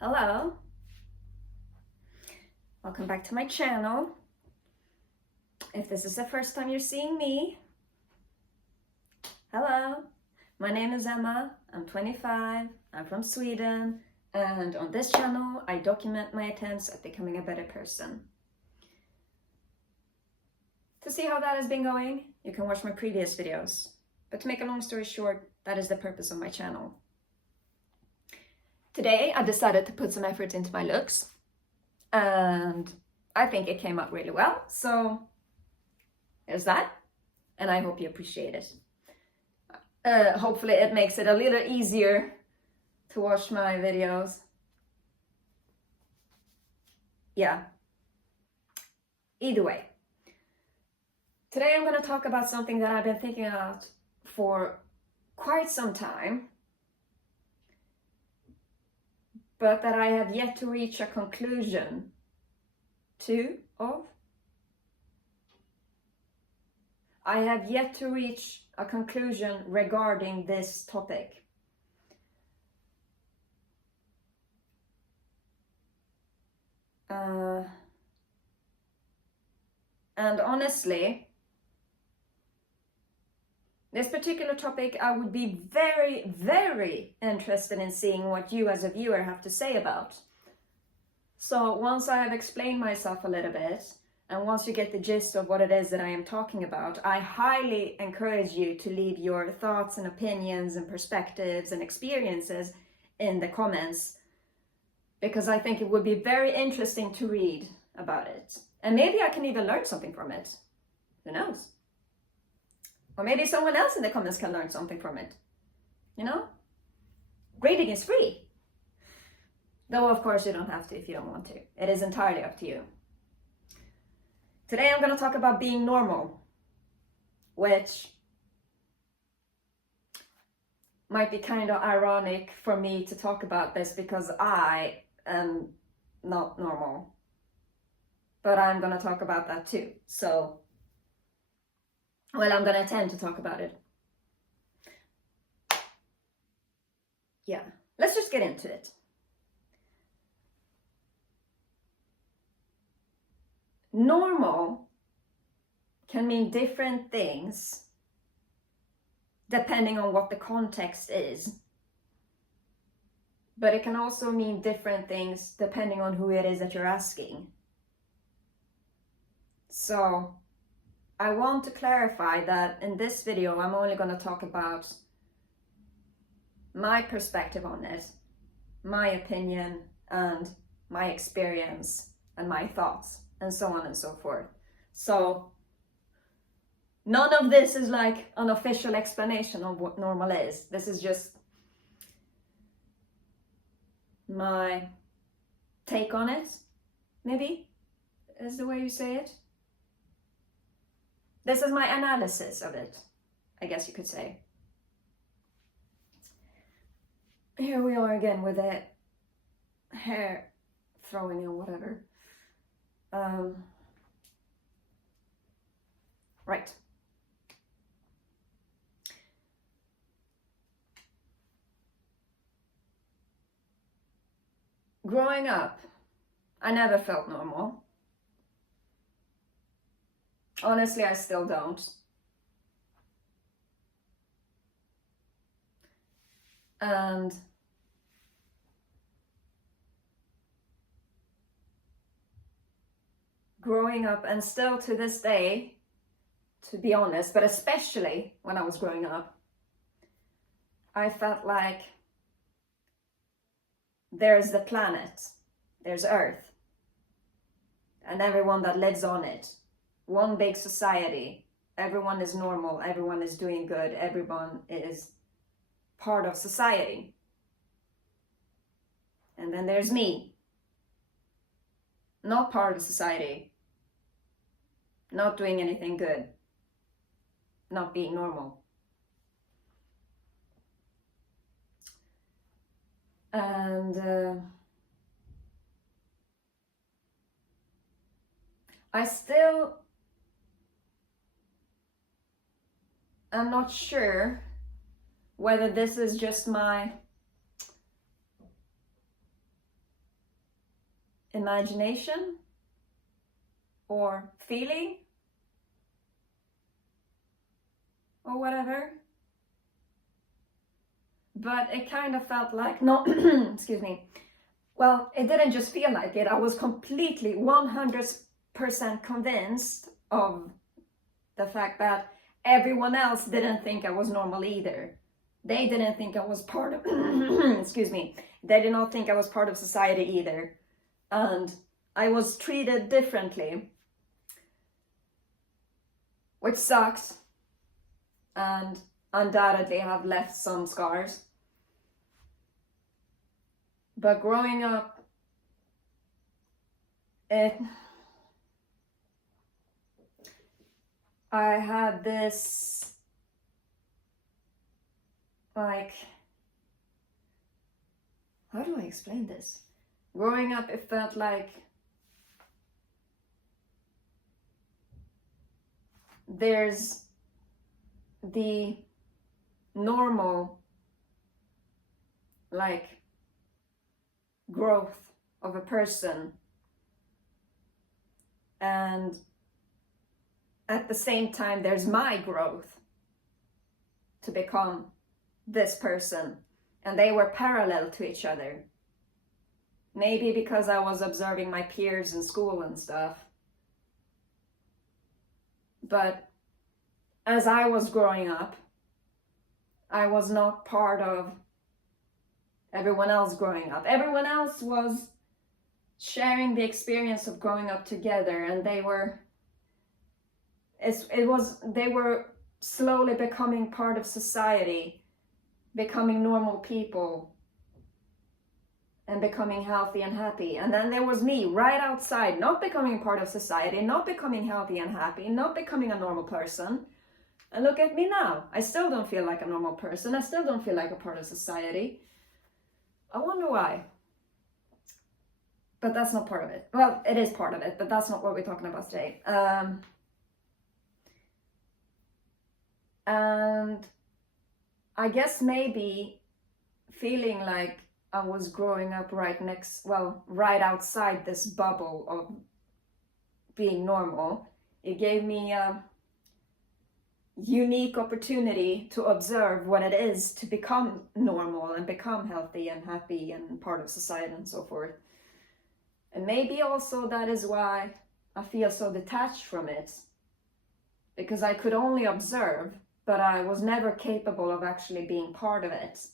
Hello, welcome back to my channel. If this is the first time you're seeing me, hello, my name is Emma, I'm 25, I'm from Sweden, and on this channel I document my attempts at becoming a better person. To see how that has been going, you can watch my previous videos, but to make a long story short, that is the purpose of my channel. Today I decided to put some effort into my looks, and I think it came out really well, so there's that, and I hope you appreciate it. Hopefully it makes it a little easier to watch my videos. Yeah, either way. Today I'm going to talk about something that I've been thinking about for quite some time, but that I have yet to reach a conclusion of. I have yet to reach a conclusion regarding this topic. And honestly, this particular topic I would be very, very interested in seeing what you as a viewer have to say about. So once I have explained myself a little bit, and once you get the gist of what it is that I am talking about, I highly encourage you to leave your thoughts and opinions and perspectives and experiences in the comments, because I think it would be very interesting to read about it. And maybe I can even learn something from it. Who knows? Or maybe someone else in the comments can learn something from it. You know? Reading is free. Though, of course, you don't have to if you don't want to. It is entirely up to you. Today I'm going to talk about being normal, which might be kind of ironic for me to talk about this because I am not normal. But I'm going to talk about that too. So, well, I'm going to attempt to talk about it. Yeah, let's just get into it. Normal can mean different things depending on what the context is. But it can also mean different things depending on who it is that you're asking. So I want to clarify that in this video, I'm only going to talk about my perspective on it, my opinion, and my experience, and my thoughts, and so on and so forth. So none of this is like an official explanation of what normal is. This is just my take on it, maybe, is the way you say it. This is my analysis of it, I guess you could say. Here we are again with the hair throwing and whatever. Right. Growing up, I never felt normal. Honestly, I still don't. And growing up, and still to this day, to be honest, but especially when I was growing up, I felt like there's the planet, there's Earth, and everyone that lives on it. One big society. Everyone is normal, everyone is doing good, everyone is part of society. And then there's me, not part of society, not doing anything good, not being normal. And I still am not sure whether this is just my imagination or feeling or whatever. But it kind of felt like, no, excuse me. Well, it didn't just feel like it. I was completely 100% convinced of the fact that everyone else didn't think I was normal either. They didn't think I was part of, excuse me, they did not think I was part of society either. And I was treated differently, which sucks, and undoubtedly have left some scars. But growing up, I had this, like, how do I explain this? Growing up, it felt like there's the normal, like, growth of a person, and at the same time there's my growth to become this person, and they were parallel to each other. Maybe because I was observing my peers in school and stuff, but as I was growing up, I was not part of everyone else growing up. Everyone else was sharing the experience of growing up together, and they were slowly becoming part of society, becoming normal people, and becoming healthy and happy. And then there was me right outside, not becoming part of society, not becoming healthy and happy, not becoming a normal person. And look at me now. I still don't feel like a normal person. I still don't feel like a part of society. I wonder why. But that's not part of it. Well, it is part of it, but that's not what we're talking about today. And I guess maybe feeling like I was growing up right outside this bubble of being normal, it gave me a unique opportunity to observe what it is to become normal and become healthy and happy and part of society and so forth. And maybe also that is why I feel so detached from it, because I could only observe, but I was never capable of actually being part of it.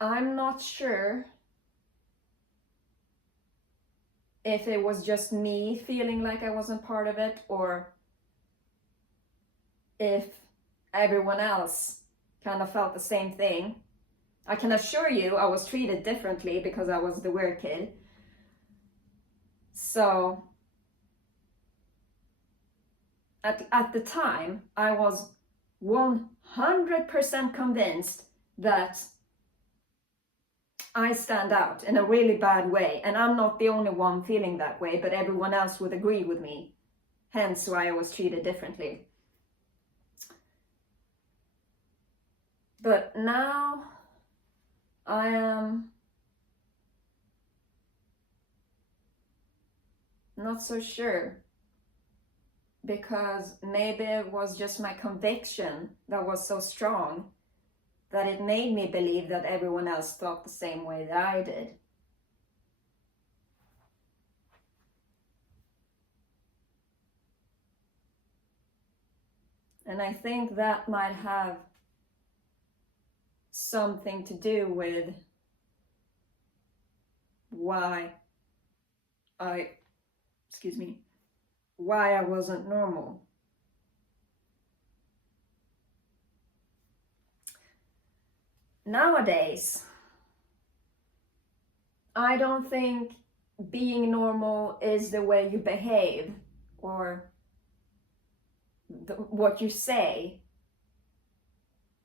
I'm not sure if it was just me feeling like I wasn't part of it, or if everyone else kind of felt the same thing. I can assure you I was treated differently because I was the weird kid. So at the time, I was 100% convinced that I stand out in a really bad way, and I'm not the only one feeling that way, but everyone else would agree with me, hence why I was treated differently. But now I am not so sure, because maybe it was just my conviction that was so strong that it made me believe that everyone else thought the same way that I did. And I think that might have something to do with why I wasn't normal. Nowadays, I don't think being normal is the way you behave or what you say.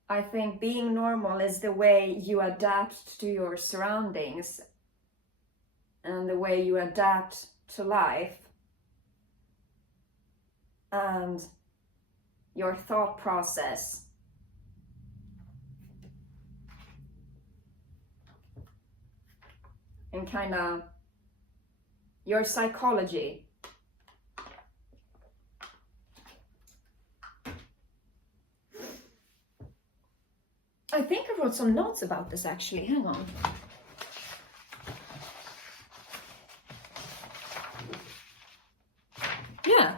I think being normal is the way you adapt to your surroundings and the way you adapt to life and your thought process. and kind of your psychology. I think I wrote some notes about this actually. Hang on. Yeah.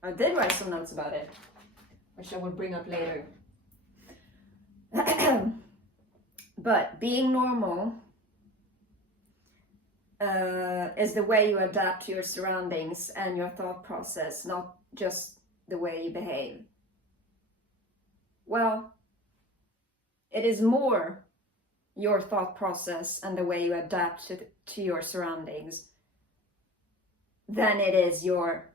I did write some notes about it, which I will bring up later. But being normal is the way you adapt to your surroundings and your thought process, not just the way you behave. Well, it is more your thought process and the way you adapt to your surroundings than it is your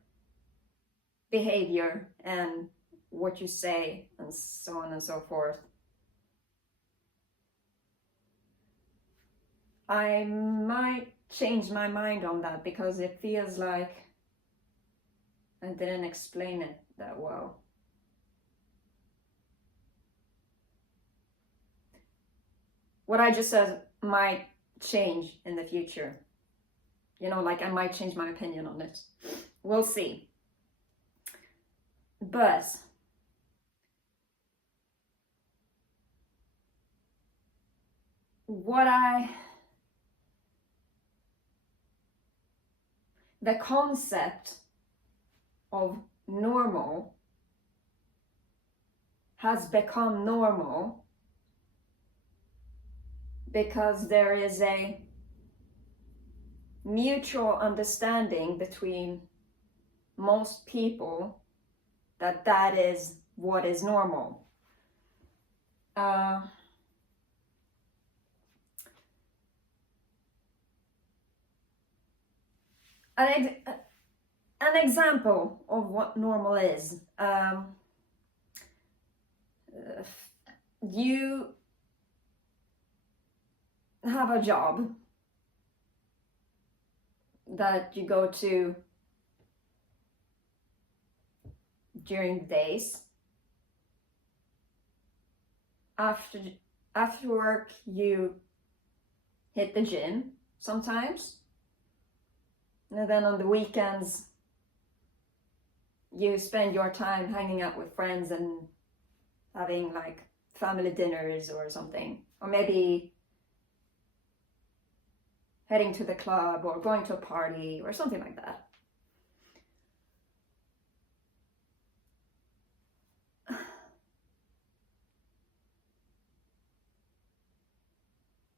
behavior and what you say and so on and so forth. I might change my mind on that because it feels like I didn't explain it that well. What I just said might change in the future. You know, like I might change my opinion on it. We'll see. But the concept of normal has become normal because there is a mutual understanding between most people that that is what is normal. An example of what normal is. You have a job that you go to during the days. After work, you hit the gym sometimes. And then on the weekends, you spend your time hanging out with friends and having like family dinners or something. Or maybe heading to the club or going to a party or something like that.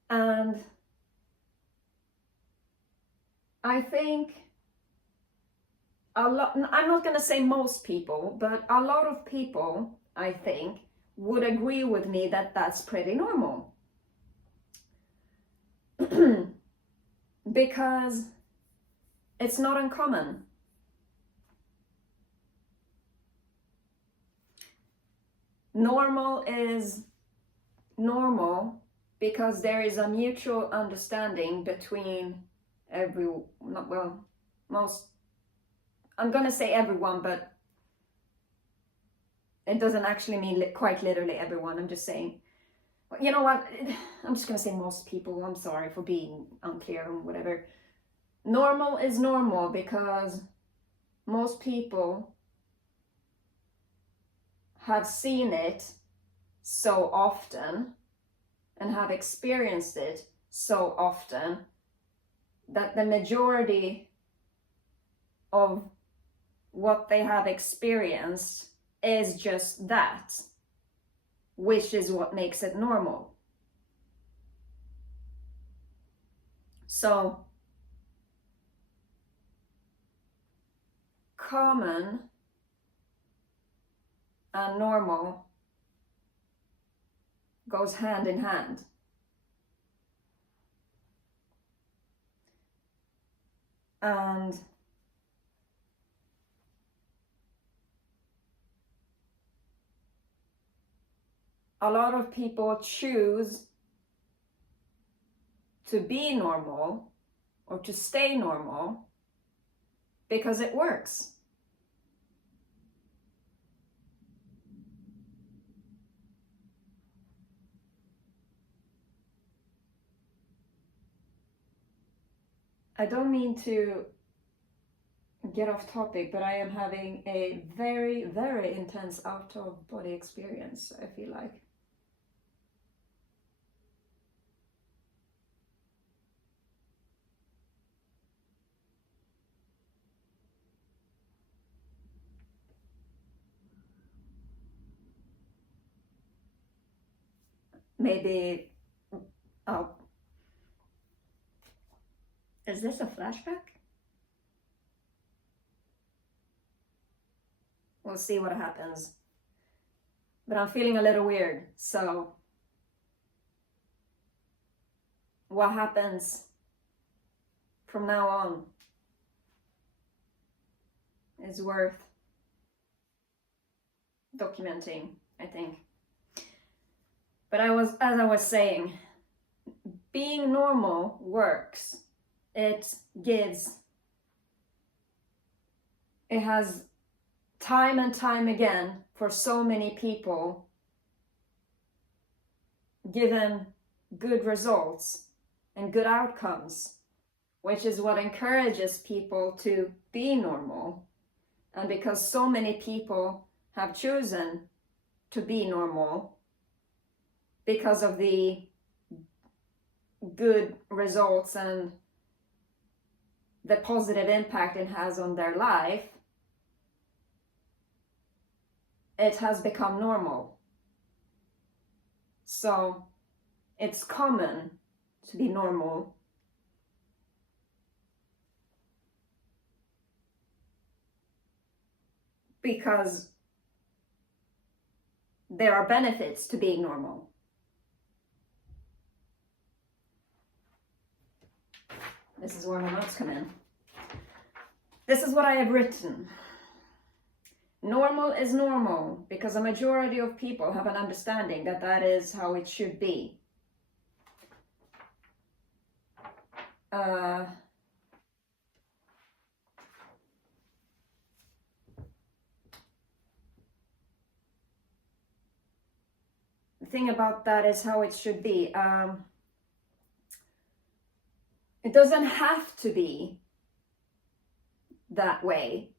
And I think I'm not going to say most people, but a lot of people, I think, would agree with me that that's pretty normal. Because it's not uncommon. Normal is normal because there is a mutual understanding between most, I'm gonna say everyone, but it doesn't actually mean quite literally everyone. I'm just saying, you know what, I'm just gonna say most people. I'm sorry for being unclear or whatever. Normal is normal because most people have seen it so often and have experienced it so often that the majority of what they have experienced is just that, which is what makes it normal. So, common and normal goes hand in hand. And a lot of people choose to be normal or to stay normal because it works. I don't mean to get off topic, but I am having a very, very intense out of body experience, I feel like. Maybe, oh, is this a flashback? We'll see what happens. But I'm feeling a little weird, so what happens from now on is worth documenting, I think. But as I was saying, being normal works. It has time and time again for so many people given good results and good outcomes, which is what encourages people to be normal. And because so many people have chosen to be normal because of the good results and the positive impact it has on their life, it has become normal. So it's common to be normal. Because there are benefits to being normal. This is where my notes come in. This is what I have written. Normal is normal because a majority of people have an understanding that that is how it should be. The thing about that is how it should be. It doesn't have to be that way,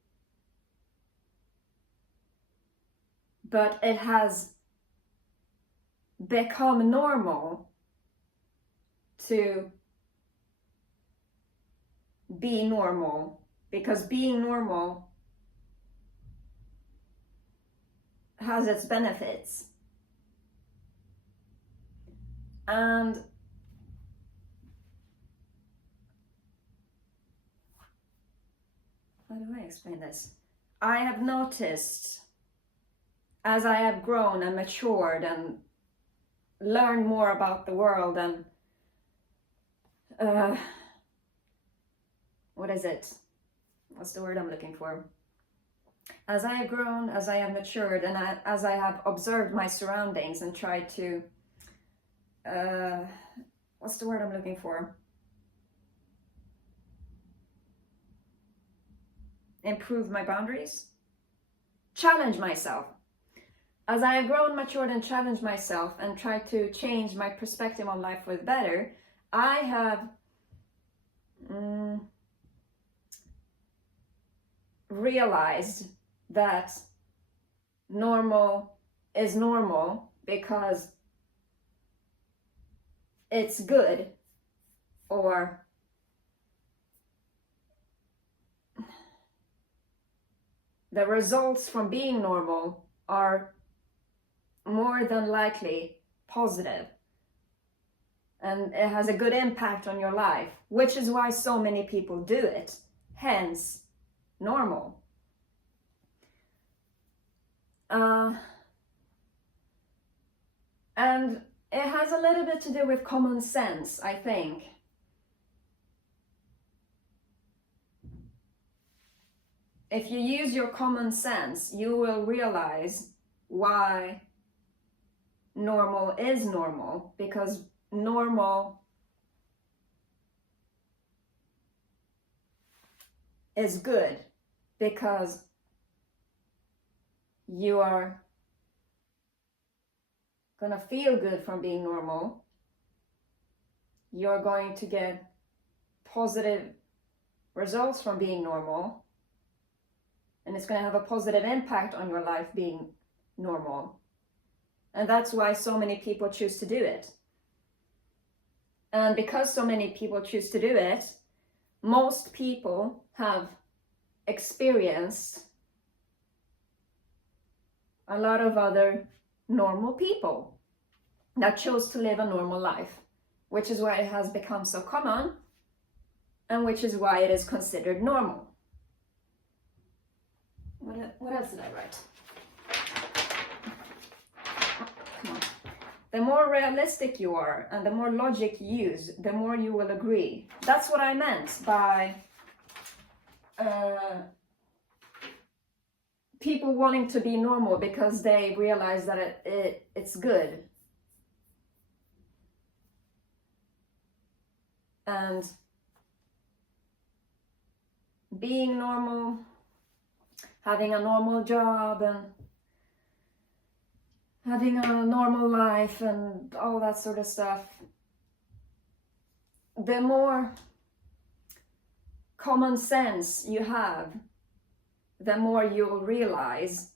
but it has become normal to be normal, because being normal has its benefits. And how do I explain this? I have noticed as I have grown and matured and learned more about the world and what's the word I'm looking for? As I have grown, as I have matured, and as I have observed my surroundings and tried to what's the word I'm looking for? Improve my boundaries? Challenge myself. As I have grown, matured, and challenged myself and tried to change my perspective on life for the better, I have realized that normal is normal because it's good, or the results from being normal are more than likely positive, and it has a good impact on your life, which is why so many people do it, hence normal. And it has a little bit to do with common sense, I think. If you use your common sense, you will realize why normal is normal, because normal is good, because you are gonna feel good from being normal. You're going to get positive results from being normal, and it's going to have a positive impact on your life being normal. And that's why so many people choose to do it. And because so many people choose to do it, most people have experienced a lot of other normal people that chose to live a normal life, which is why it has become so common, and which is why it is considered normal. What else did I write? Come on. The more realistic you are and the more logic you use, the more you will agree. That's what I meant by people wanting to be normal because they realize that it's good. And being normal, having a normal job and having a normal life and all that sort of stuff, the more common sense you have, the more you'll realize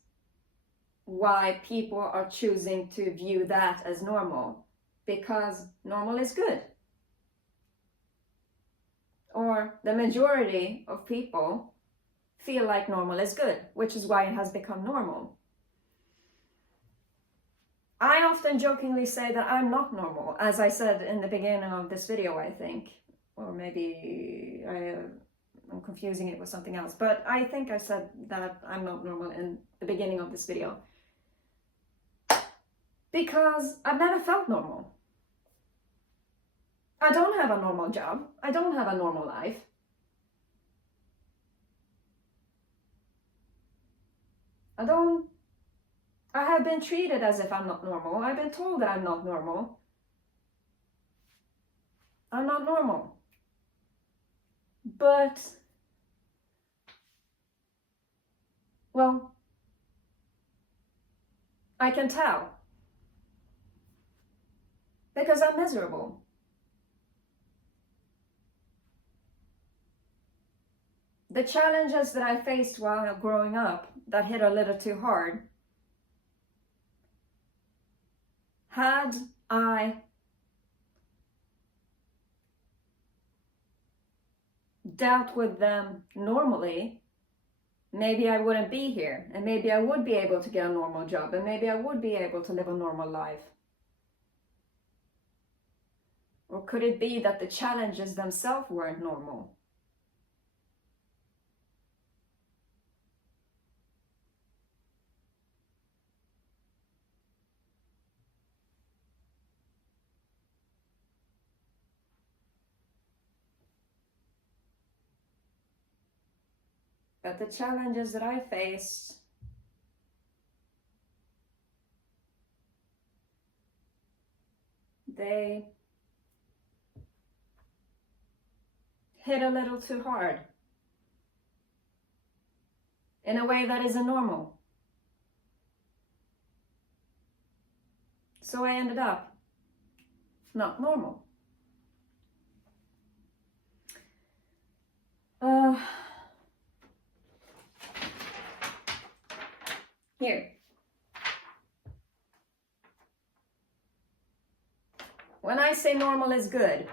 why people are choosing to view that as normal, because normal is good. Or the majority of people feel like normal is good, which is why it has become normal. I often jokingly say that I'm not normal, as I said in the beginning of this video, I think. Or maybe I'm confusing it with something else. But I think I said that I'm not normal in the beginning of this video. Because I've never felt normal. I don't have a normal job. I don't have a normal life. I have been treated as if I'm not normal. I've been told that I'm not normal. I'm not normal. But, well, I can tell. Because I'm miserable. The challenges that I faced while growing up that hit a little too hard, had I dealt with them normally, maybe I wouldn't be here, and maybe I would be able to get a normal job, and maybe I would be able to live a normal life. Or could it be that the challenges themselves weren't normal? But the challenges that I faced they hit a little too hard in a way that isn't normal. So I ended up not normal. Here. When I say normal is good,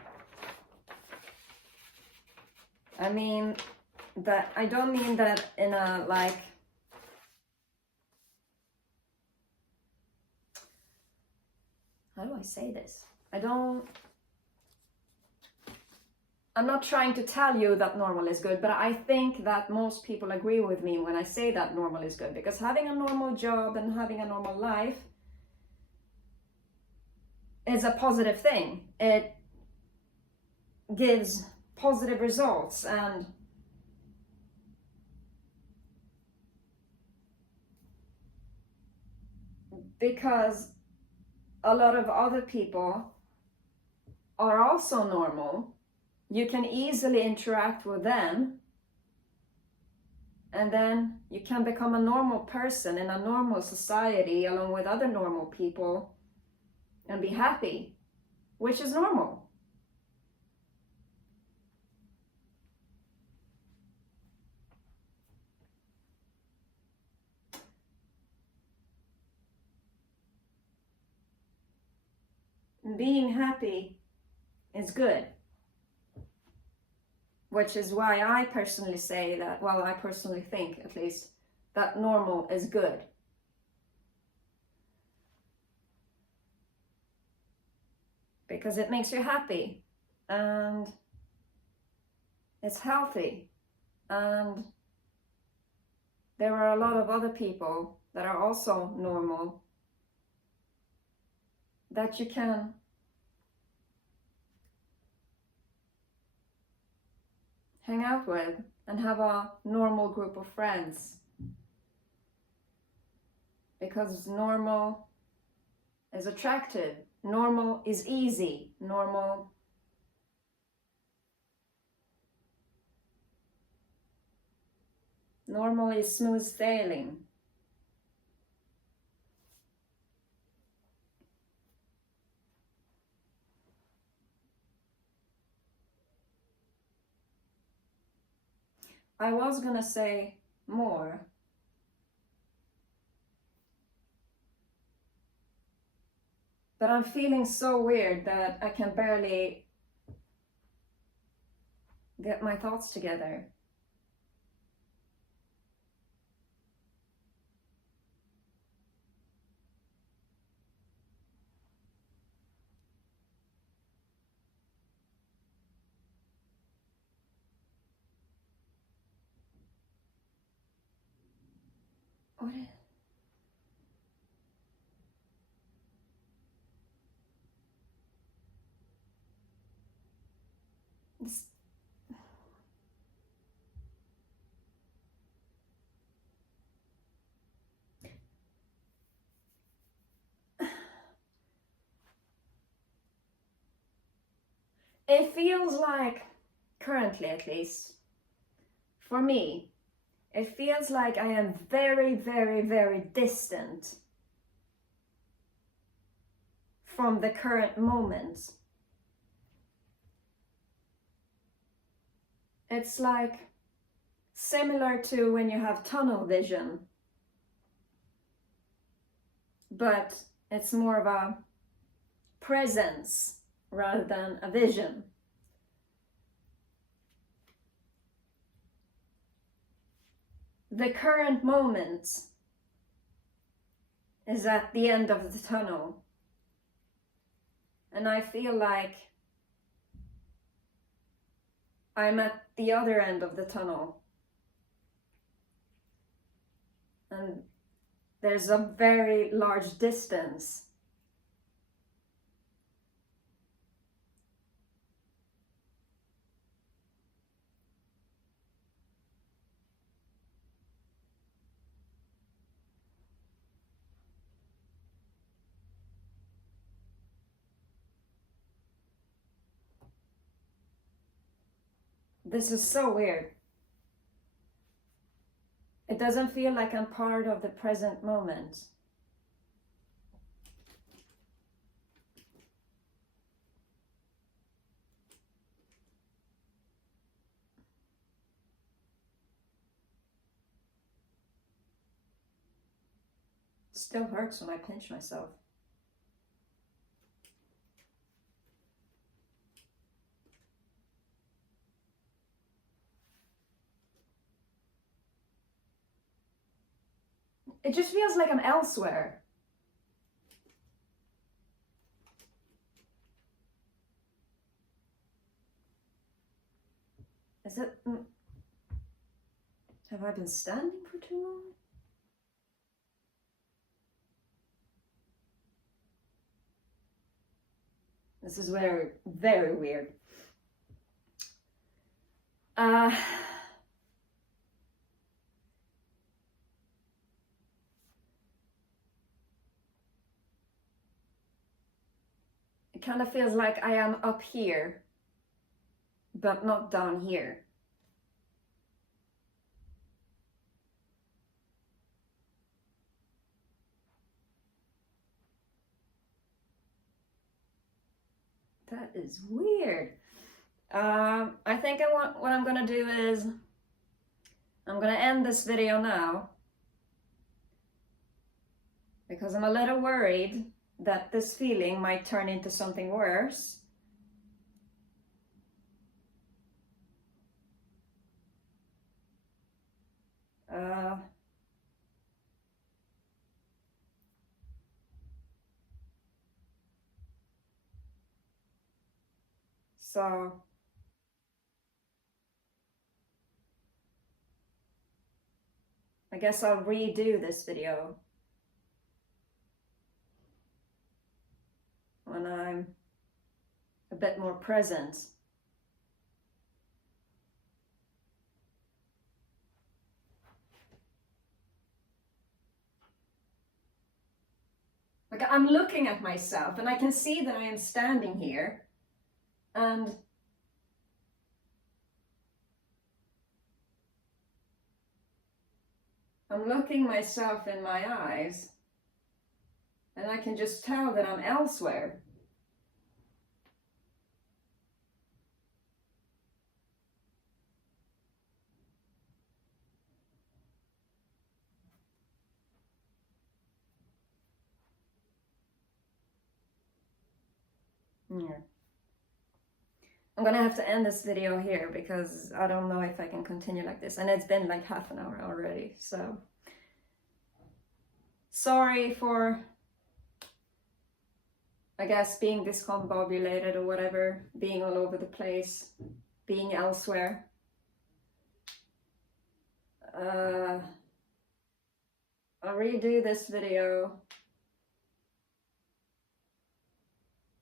I mean that, I don't mean that in a like, how do I say this? I'm not trying to tell you that normal is good, but I think that most people agree with me when I say that normal is good, because having a normal job and having a normal life is a positive thing. It gives positive results, and because a lot of other people are also normal, you can easily interact with them, and then you can become a normal person in a normal society along with other normal people and be happy, which is normal. And being happy is good. Which is why I personally say that, well, I personally think at least, that normal is good. Because it makes you happy and it's healthy, and there are a lot of other people that are also normal that you can hang out with and have a normal group of friends, because normal is attractive, normal is easy, normal is smooth sailing. I was gonna say more, but I'm feeling so weird that I can barely get my thoughts together. What is... this... It feels like, currently at least, for me, it feels like I am very, very, very distant from the current moment. It's like similar to when you have tunnel vision, but it's more of a presence rather than a vision. The current moment is at the end of the tunnel, and I feel like I'm at the other end of the tunnel, and there's a very large distance. This is so weird. It doesn't feel like I'm part of the present moment. It still hurts when I pinch myself. It just feels like I'm elsewhere. Is it... Have I been standing for too long? This is very, very weird. It kind of feels like I am up here, but not down here. That is weird. I think what I'm gonna do is I'm gonna end this video now, because I'm a little worried that this feeling might turn into something worse. So I guess I'll redo this video when I'm a bit more present. Like, I'm looking at myself and I can see that I am standing here and I'm looking myself in my eyes and I can just tell that I'm elsewhere. Yeah. I'm gonna have to end this video here because I don't know if I can continue like this, and it's been like half an hour already, so sorry for, I guess, being discombobulated or whatever, being all over the place, being elsewhere. I'll redo this video,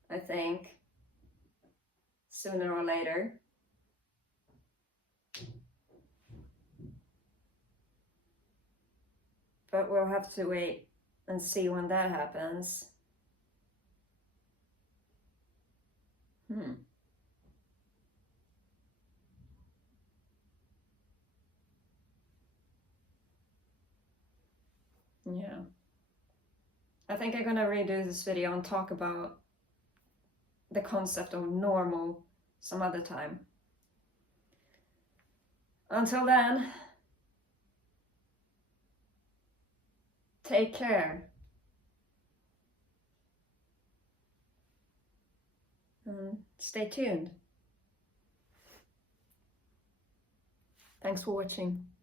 I think, sooner or later. But we'll have to wait and see when that happens. Yeah. I think I'm gonna redo this video and talk about the concept of normal some other time. Until then, take care. And stay tuned. Thanks for watching.